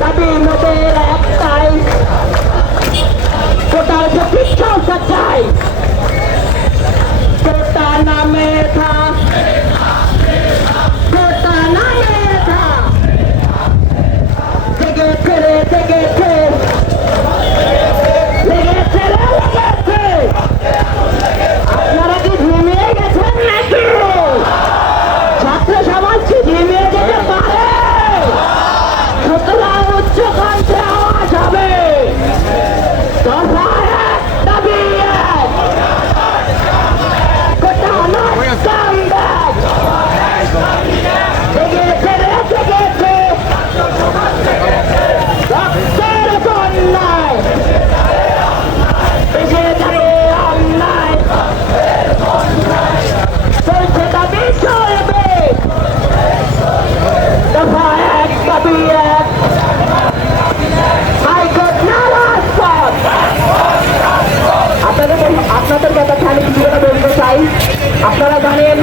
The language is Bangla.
দাবি মোদের একটাই, কোটার সঠিক সংসার চাই। কোটা না মেধা, কোটা না মেধা, জেগেছে রে জেগেছে, লেগেছে রে লেগেছে। আপনারা কি ঘুমিয়ে গেছেন নাকি? ছাত্র সমাজ কি ঘুমিয়ে যেতে পারে? সুতরাং উচ্চ কণ্ঠে আওয়াজ হবে, দফা এক দাবি এক, কোটা নয় কামব্যাক। জেগেছে রে জেগেছে, রক্তের বন্যায় ভেসে যাবে অন্যায়, চলছে দাবি চলবে, দফা এক দাবি এক, হাইকোর্ট না রাজপথ। আপনাদের কথা আমি কিছু কথা বলতে চাই। আপনারা জানেন